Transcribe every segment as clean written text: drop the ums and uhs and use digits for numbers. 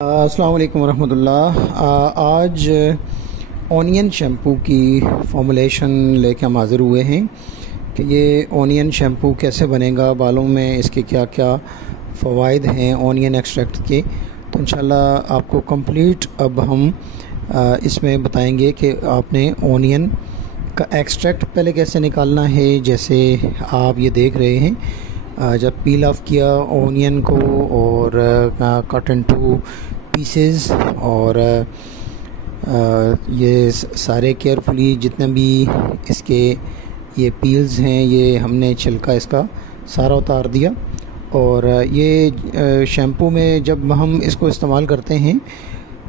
अस्सलाम वालेकुम रहमतुल्लाह। आज ऑनियन शैम्पू की फॉर्मुलेशन लेके हम हाज़िर हुए हैं कि ये ऑनियन शैम्पू कैसे बनेगा, बालों में इसके क्या क्या फ़वाइद हैं ऑनियन एक्सट्रैक्ट के। तो इंशाल्लाह आपको कंप्लीट अब हम इसमें बताएंगे कि आपने ऑनियन का एक्सट्रैक्ट पहले कैसे निकालना है। जैसे आप ये देख रहे हैं, जब पील ऑफ किया ऑनियन को और कट इनटू पीसेस, और ये सारे केयरफुली जितने भी इसके ये पील्स हैं ये हमने छिलका इसका सारा उतार दिया। और ये शैम्पू में जब हम इसको इस्तेमाल करते हैं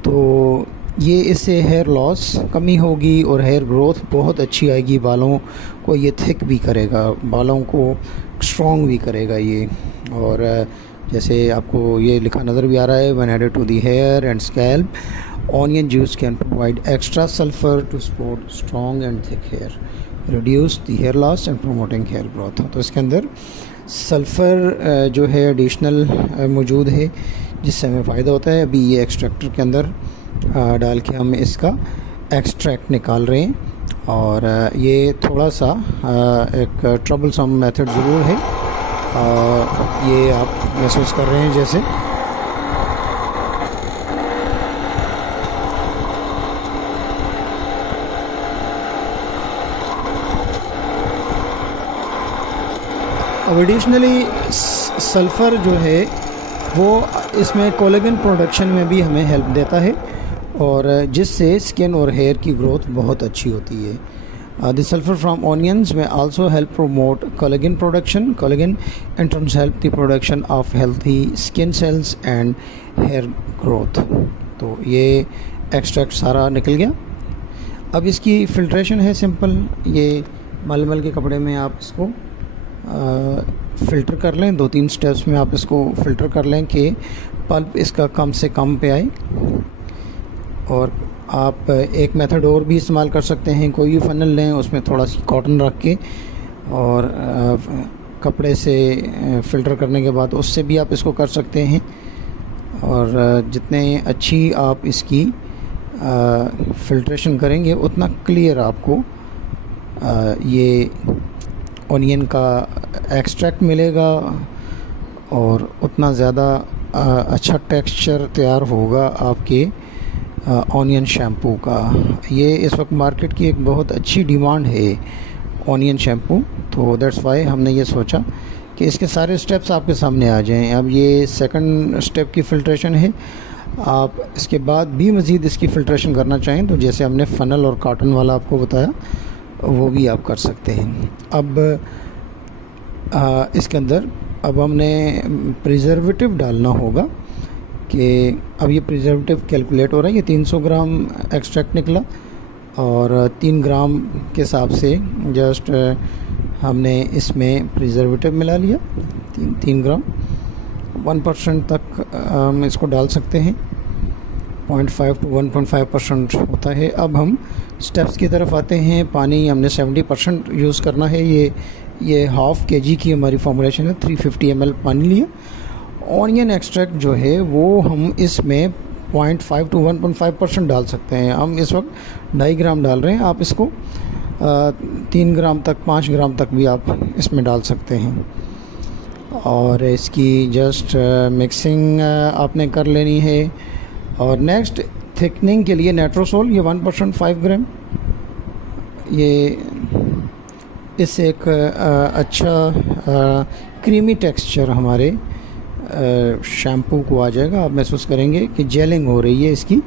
तो ये इससे हेयर लॉस कमी होगी और हेयर ग्रोथ बहुत अच्छी आएगी। बालों को ये थिक भी करेगा, बालों को स्ट्रॉन्ग भी करेगा ये। और जैसे आपको ये लिखा नज़र भी आ रहा है, when added to the hair and scalp onion juice can provide extra sulphur to support strong and thick hair, reduce the hair loss and promoting hair growth. तो इसके अंदर सल्फ़र जो है एडिशनल मौजूद है जिससे हमें फ़ायदा होता है। अभी ये एक्सट्रैक्टर के अंदर डाल के हम इसका एक्सट्रैक्ट निकाल रहे हैं। और ये थोड़ा सा एक ट्रबल सम मेथड ज़रूर है, ये आप महसूस कर रहे हैं जैसे। अब एडिशनली सल्फ़र जो है वो इसमें कोलेजन प्रोडक्शन में भी हमें हेल्प देता है, और जिससे स्किन और हेयर की ग्रोथ बहुत अच्छी होती है। The sulphur from onions may also help promote collagen production. Collagen in turns help the production of healthy skin cells and hair growth. तो ये एक्सट्रैक्ट सारा निकल गया। अब इसकी फ़िल्ट्रेशन है सिंपल। ये मलमल के कपड़े में आप इसको फ़िल्टर कर लें। 2-3 स्टेप्स में आप इसको फ़िल्टर कर लें कि पल्प इसका कम से कम पे आए। और आप एक मेथड और भी इस्तेमाल कर सकते हैं, कोई भी फ़नल लें उसमें थोड़ा सी कॉटन रख के और कपड़े से फ़िल्टर करने के बाद उससे भी आप इसको कर सकते हैं। और जितने अच्छी आप इसकी फ़िल्ट्रेशन करेंगे उतना क्लियर आपको ये ऑनियन का एक्सट्रैक्ट मिलेगा और उतना ज़्यादा अच्छा टेक्सचर तैयार होगा आपके ऑनियन शैम्पू का। ये इस वक्त मार्केट की एक बहुत अच्छी डिमांड है ऑनियन शैम्पू, तो दैट्स वाई हमने ये सोचा कि इसके सारे स्टेप्स आपके सामने आ जाएं। अब ये सेकंड स्टेप की फ़िल्ट्रेशन है। आप इसके बाद भी मज़ीद इसकी फ़िल्ट्रेशन करना चाहें तो जैसे हमने फ़नल और कॉटन वाला आपको बताया वो भी आप कर सकते हैं। अब इसके अंदर अब हमने प्रिजर्वेटिव डालना होगा कि अब ये प्रिजर्वेटिव कैलकुलेट हो रहा है। ये 300 ग्राम एक्सट्रैक्ट निकला और 3 ग्राम के हिसाब से जस्ट हमने इसमें प्रिजर्वेटिव मिला लिया। 3 ग्राम 1% तक हम इसको डाल सकते हैं। 0.5 to 1.5% होता है। अब हम स्टेप्स की तरफ आते हैं। पानी हमने 70% यूज़ करना है। ये हाफ़ kg की हमारी फॉर्मुलेशन है। 350 ml पानी लिया। ऑनियन एक्सट्रैक्ट जो है वो हम इसमें 0.5 to 1.5% डाल सकते हैं। हम इस वक्त 2.5 ग्राम डाल रहे हैं। आप इसको 3 ग्राम तक 5 ग्राम तक भी आप इसमें डाल सकते हैं। और इसकी जस्ट मिक्सिंग आपने कर लेनी है। और नेक्स्ट थिकनिंग के लिए नेट्रोसोल ये 1% 5 ग्राम, ये इससे एक अच्छा क्रीमी टेक्सचर हमारे शैम्पू को आ जाएगा। आप महसूस करेंगे कि जेलिंग हो रही है इसकी।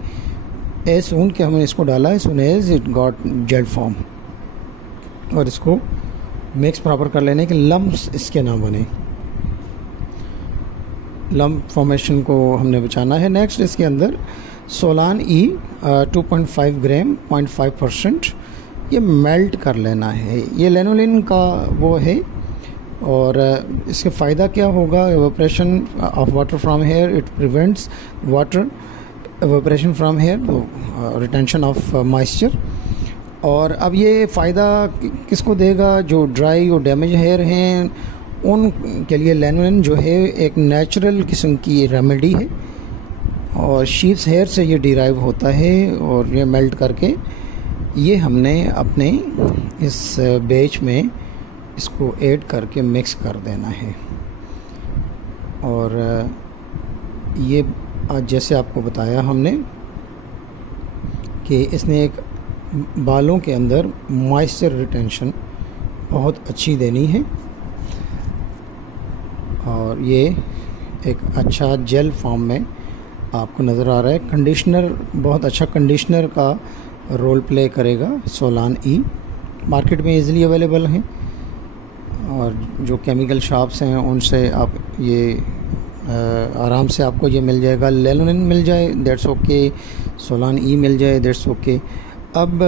एज सून के हमने इसको डाला है, soon as it got gel form. और इसको मिक्स प्रॉपर कर लेने के लम्प्स इसके ना बने, लम्प फॉर्मेशन को हमने बचाना है। नेक्स्ट इसके अंदर सोलान ई 2.5 ग्राम 0.5% ये मेल्ट कर लेना है। ये लेनोलिन का वो है। और इसके फ़ायदा क्या होगा? Evaporation of water from here, it prevents water evaporation from here, retention of moisture. और अब ये फ़ायदा किसको देगा? जो ड्राई और डैमेज हेयर हैं उनके लिए लेनोलिन जो है एक नेचुरल किस्म की रेमेडी है। और शीप्स हेयर से ये डिराइव होता है और ये मेल्ट करके ये हमने अपने इस बैच में इसको ऐड करके मिक्स कर देना है। और ये आज जैसे आपको बताया हमने कि इसने एक बालों के अंदर मॉइस्चर रिटेंशन बहुत अच्छी देनी है और ये एक अच्छा जेल फॉर्म में आपको नज़र आ रहा है। कंडीशनर बहुत अच्छा कंडीशनर का रोल प्ले करेगा। सोलान ई मार्केट में इजीली अवेलेबल हैं और जो केमिकल शॉप्स हैं उनसे आप ये आराम से आपको ये मिल जाएगा। लेलोनिन मिल जाए दैट्स ओके, सोलान ई मिल जाए दैट्स ओके। अब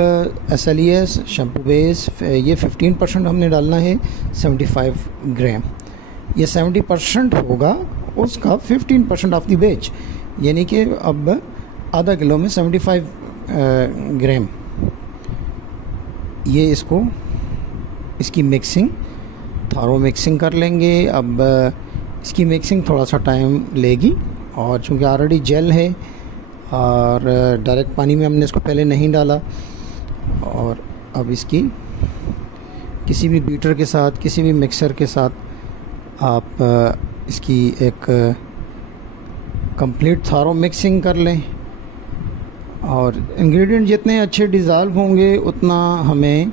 SLES शैम्पू बेस ये 15% हमने डालना है 75 ग्राम। ये 70% होगा उसका 15% ऑफ द बैच, यानी कि अब आधा किलो में 75 ग्राम। ये इसकी मिक्सिंग थारो मिक्सिंग कर लेंगे। अब इसकी मिक्सिंग थोड़ा सा टाइम लेगी और चूँकि ऑलरेडी जेल है और डायरेक्ट पानी में हमने इसको पहले नहीं डाला, और अब इसकी किसी भी बीटर के साथ किसी भी मिक्सर के साथ आप इसकी एक कंप्लीट थारो मिक्सिंग कर लें। और इंग्रेडिएंट जितने अच्छे डिज़ोल्व होंगे उतना हमें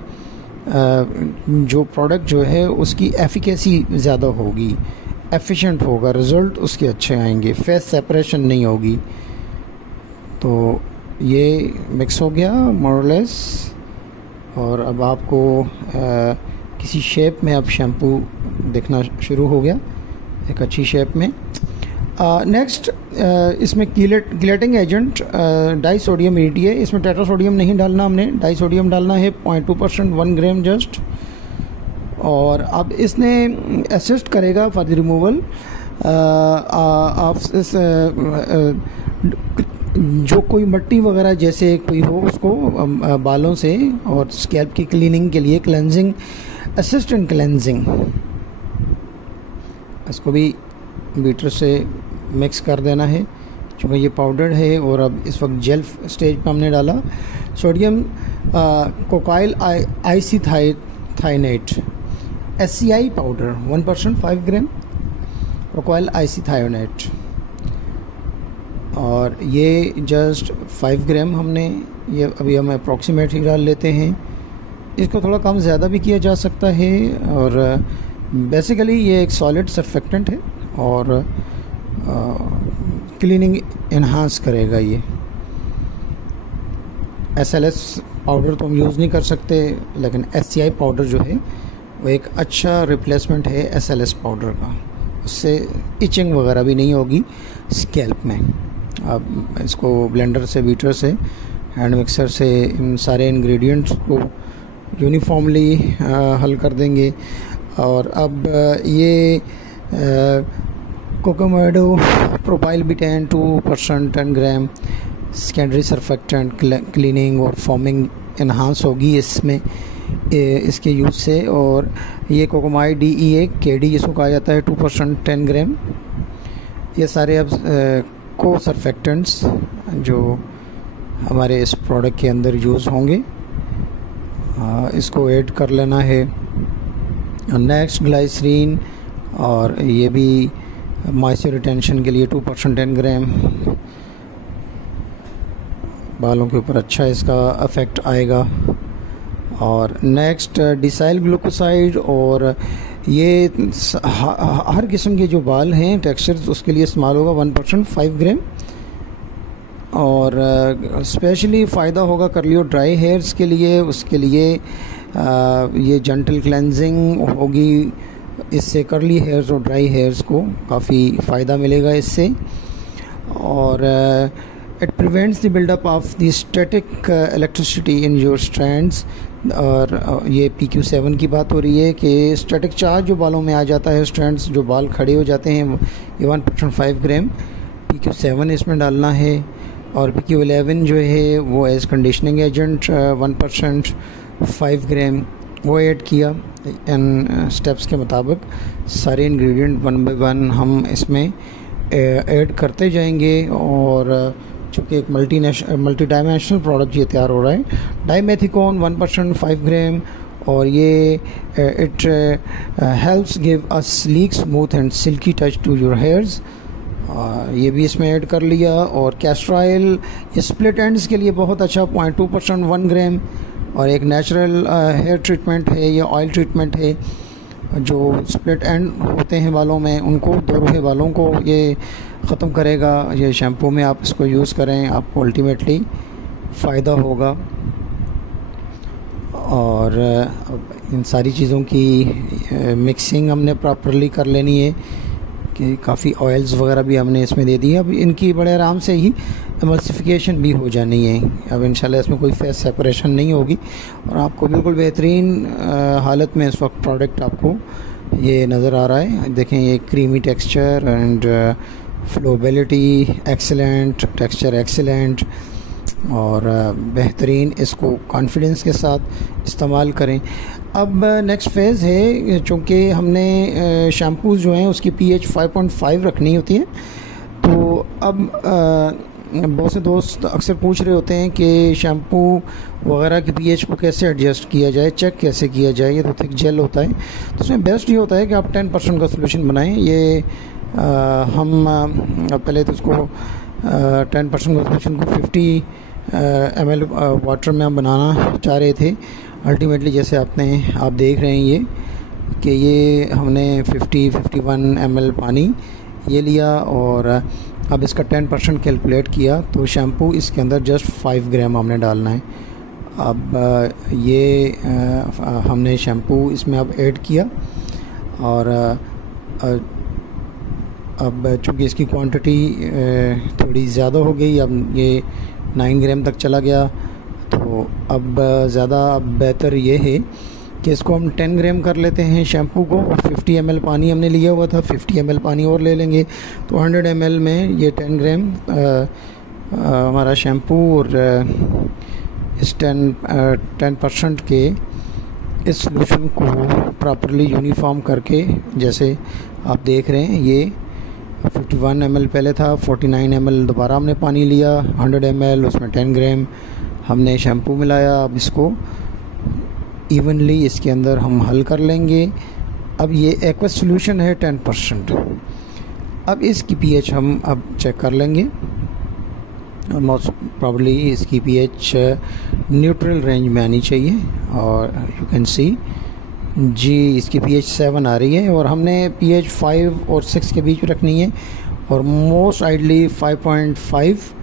जो प्रोडक्ट जो है उसकी एफिकेसी ज़्यादा होगी, एफिशिएंट होगा, रिज़ल्ट उसके अच्छे आएंगे, फेस सेपरेशन नहीं होगी। तो ये मिक्स हो गया मोरलेस और अब आपको किसी शेप में अब शैम्पू दिखना शुरू हो गया, एक अच्छी शेप में। नेक्स्ट इसमें chelating agent die sodium EDTA, इसमें टेट्रासोडियम नहीं डालना, हमने डाई सोडियम डालना है 0.2%, 1 ग्राम जस्ट। और अब इसने असिस्ट करेगा फॉर द रिमूवल ऑफ जो कोई मिट्टी वगैरह जैसे कोई हो उसको बालों से, और स्कैल्प की क्लीनिंग के लिए क्लेंजिंग, असिस्टेंट क्लेंजिंग। इसको भी बीटर से मिक्स कर देना है क्योंकि ये पाउडर है। और अब इस वक्त जेल स्टेज पे हमने डाला सोडियम कोकाइल आइसीथायोनेट SCI पाउडर 1%, 5 ग्राम कोकाइल आइसीथायोनेट, और ये जस्ट 5 ग्राम हमने ये अभी हम अप्रॉक्सीमेट ही डाल लेते हैं। इसको थोड़ा कम ज़्यादा भी किया जा सकता है और बेसिकली ये एक सॉलिड सर्फेक्टेंट है और क्लीनिंग इन्हांस करेगा। ये SLS पाउडर तो हम यूज़ नहीं कर सकते, लेकिन SCI पाउडर जो है वो एक अच्छा रिप्लेसमेंट है SLS पाउडर का, उससे इचिंग वगैरह भी नहीं होगी स्कैल्प में। अब इसको ब्लेंडर से, बीटर से, हैंड मिक्सर से इन सारे इंग्रेडिएंट्स को यूनिफॉर्मली हल कर देंगे। और अब ये कोकोमोडो प्रोपाइल बिटेन 2%, 10 ग्राम सेकेंडरी सर्फेक्टेंट, क्लीनिंग और फॉर्मिंग इन्हांस होगी इसमें इसके यूज़ से। और ये कोकोमाइड DEA KD जिसको कहा जाता है 2%, 10 ग्राम। ये सारे अब को सर्फेक्टेंट्स जो हमारे इस प्रोडक्ट के अंदर यूज़ होंगे, इसको ऐड कर लेना है। नेक्स्ट ग्लाइसरीन, और ये भी मॉइस्चर रिटेंशन के लिए 2%, 10 ग्राम। बालों के ऊपर अच्छा इसका इफ़ेक्ट आएगा। और नेक्स्ट डिसाइल ग्लूकोसाइड, और ये हर किस्म के जो बाल हैं टेक्सचर्स उसके लिए इस्तेमाल होगा 1%, 5 ग्राम। और स्पेशली फ़ायदा होगा कर्ली और ड्राई हेयर्स के लिए, उसके लिए ये जेंटल क्लेंजिंग होगी, इससे कर्ली हेयर्स और ड्राई हेयर्स को काफ़ी फ़ायदा मिलेगा इससे। और it prevents the buildup of the static electricity in your strands. और ये PQ7 की बात हो रही है कि स्टैटिक चार्ज जो बालों में आ जाता है, स्ट्रैंड्स जो बाल खड़े हो जाते हैं, ये 1%, 5 ग्राम PQ7 इसमें डालना है। और PQ11 जो है वो एज कंडीशनिंग एजेंट 1%, 5 ग्राम वो ऐड किया। इन स्टेप्स के मुताबिक सारे इंग्रेडिएंट 1 बाय 1 हम इसमें ऐड करते जाएंगे। और चूँकि एक मल्टी डायमेंशनल प्रोडक्ट ये तैयार हो रहा है। डाइमेथिकोन 1% 5 ग्राम, और ये it helps give a sleek smooth and silky touch to your hairs, ये भी इसमें ऐड कर लिया। और कैस्टर ऑयल स्प्लिट एंड्स के लिए बहुत अच्छा 0.2% 1 ग्राम, और एक नेचुरल हेयर ट्रीटमेंट है, ये ऑयल ट्रीटमेंट है जो स्प्लिट एंड होते हैं बालों में, उनको दो रूहे बालों को ये ख़त्म करेगा। ये शैम्पू में आप इसको यूज़ करें, आपको अल्टीमेटली फ़ायदा होगा। और इन सारी चीज़ों की मिक्सिंग हमने प्रॉपरली कर लेनी है कि काफ़ी ऑयल्स वगैरह भी हमने इसमें दे दिए। अब इनकी बड़े आराम से ही एमल्सिफिकेशन भी हो जानी है। अब इंशाल्लाह इसमें कोई फेस सेपरेशन नहीं होगी, और आपको बिल्कुल बेहतरीन हालत में इस वक्त प्रोडक्ट आपको ये नज़र आ रहा है। देखें, ये creamy texture and flowability excellent, texture excellent, और बेहतरीन। इसको कॉन्फिडेंस के साथ इस्तेमाल करें। अब नेक्स्ट फेज़ है, चूँकि हमने शैम्पूज़ जो हैं उसकी pH 5.5 रखनी होती है। तो अब बहुत से दोस्त अक्सर पूछ रहे होते हैं कि शैम्पू वगैरह की pH को कैसे एडजस्ट किया जाए, चेक कैसे किया जाए। ये तो थिक जेल होता है, तो उसमें बेस्ट ये होता है कि आप 10% का सोल्यूशन बनाएं। ये हम पहले तो उसको 10% का सोल्यूशन को 50 ml वाटर में हम बनाना चाह रहे थे। अल्टीमेटली जैसे आप देख रहे हैं ये कि ये हमने 50-51 ml पानी ये लिया, और अब इसका 10% कैलकुलेट किया, तो शैम्पू इसके अंदर जस्ट 5 ग्राम हमने डालना है। अब ये हमने शैम्पू इसमें अब ऐड किया, और अब चूँकि इसकी क्वांटिटी थोड़ी ज़्यादा हो गई, अब ये 9 ग्राम तक चला गया। तो अब ज़्यादा बेहतर ये है कि इसको हम 10 ग्राम कर लेते हैं शैम्पू को, और 50 ml पानी हमने लिया हुआ था, 50 ml पानी और ले लेंगे, तो 100 ml में ये 10 ग्राम हमारा शैम्पू और इस 10% के इस सोल्यूशन को प्रॉपरली यूनिफॉर्म करके, जैसे आप देख रहे हैं ये 51 ml पहले था, 49 ml दोबारा हमने पानी लिया, 100 ml उसमें 10 ग्राम हमने शैम्पू मिलाया। अब इसको इवनली इसके अंदर हम हल कर लेंगे। अब ये एक्वस सोल्यूशन है 10%। अब इसकी pH हम अब चेक कर लेंगे। मोस्ट प्रॉब्ली इसकी pH न्यूट्रल रेंज में आनी चाहिए, और यू कैन सी जी इसकी pH 7 आ रही है, और हमने pH 5 और 6 के बीच में रखनी है, और मोस्ट आइडली 5.5।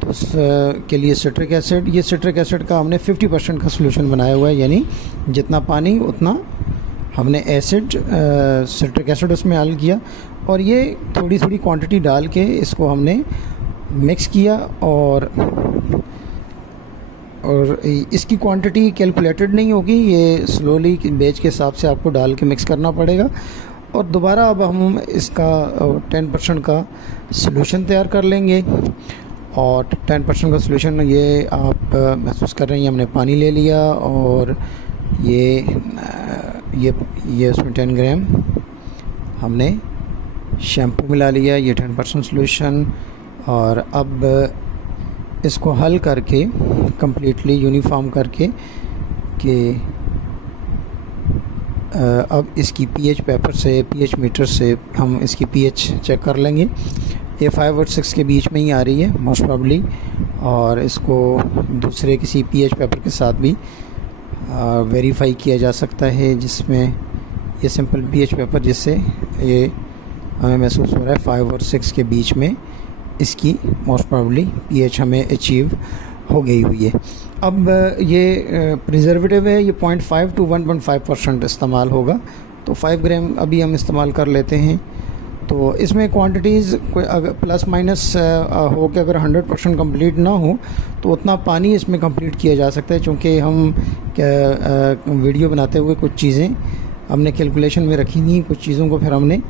तो उसके लिए सिट्रिक एसिड, ये सिट्रिक एसिड का हमने 50% का सोल्यूशन बनाया हुआ है, यानी जितना पानी उतना हमने एसिड सिट्रिक एसिड उसमें हल किया, और ये थोड़ी थोड़ी क्वांटिटी डाल के इसको हमने मिक्स किया। और इसकी क्वांटिटी कैलकुलेटेड नहीं होगी, ये स्लोली बैच के हिसाब से आपको डाल के मिक्स करना पड़ेगा। और दोबारा अब हम इसका 10% का सोल्यूशन तैयार कर लेंगे, और 10% का सोल्यूशन ये आप महसूस कर रहे हैं, हमने पानी ले लिया, और ये उसमें 10 ग्राम हमने शैम्पू मिला लिया, ये 10% सोल्यूशन। और अब इसको हल करके कम्प्लीटली यूनिफॉर्म करके कि अब इसकी pH पेपर से, pH मीटर से हम इसकी pH चेक कर लेंगे। ये 5 और 6 के बीच में ही आ रही है मोस्ट प्रॉब्ली, और इसको दूसरे किसी pH पेपर के साथ भी वेरीफाई किया जा सकता है, जिसमें ये सिंपल pH पेपर जिससे ये हमें महसूस हो रहा है 5 और 6 के बीच में इसकी मोस्ट प्रॉब्ली pH हमें अचीव हो गई हुई है। अब ये प्रिजर्वेटिव है, ये 0.5 to 1.5% इस्तेमाल होगा, तो 5 ग्राम अभी हम इस्तेमाल कर लेते हैं। तो इसमें क्वांटिटीज़ अगर प्लस माइनस हो के अगर 100% कंप्लीट ना हो तो उतना पानी इसमें कंप्लीट किया जा सकता है, क्योंकि हम वीडियो बनाते हुए कुछ चीज़ें हमने कैलकुलेशन में रखी थी, कुछ चीज़ों को फिर हमने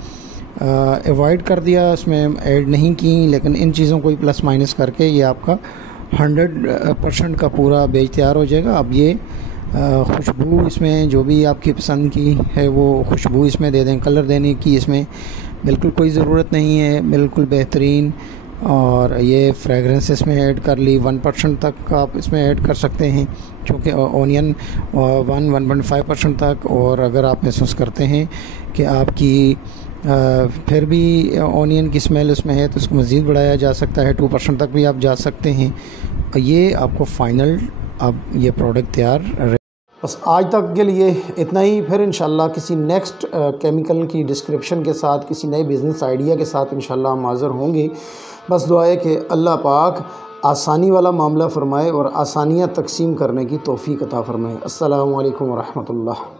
अवॉइड कर दिया, उसमें ऐड नहीं की। लेकिन इन चीज़ों को ही प्लस माइनस करके ये आपका 100% का पूरा बैच तैयार हो जाएगा। अब ये खुशबू इसमें जो भी आपकी पसंद की है वो खुशबू इसमें दे दें, कलर देने की इसमें बिल्कुल कोई ज़रूरत नहीं है, बिल्कुल बेहतरीन। और ये फ्रेगरेंस इसमें ऐड कर ली, 1% तक आप इसमें ऐड कर सकते हैं, चूँकि ऑनियन 1.5% तक। और अगर आप महसूस करते हैं कि आपकी फिर भी ऑनियन की स्मेल उसमें है, तो उसको मज़ीद बढ़ाया जा सकता है, 2% तक भी आप जा सकते हैं। ये आपको फ़ाइनल अब ये प्रोडक्ट तैयार। बस आज तक के लिए इतना ही, फिर इंशाल्लाह किसी नेक्स्ट केमिकल की डिस्क्रिप्शन के साथ, किसी नए बिज़नेस आइडिया के साथ इंशाल्लाह हम हाज़िर होंगे। बस दुआ है कि अल्लाह पाक आसानी वाला मामला फ़रमाए और आसानियाँ तकसीम करने की तौफ़ीक़ अता फ़रमाए। अस्सलामु अलैकुम व रहमतुल्लाह।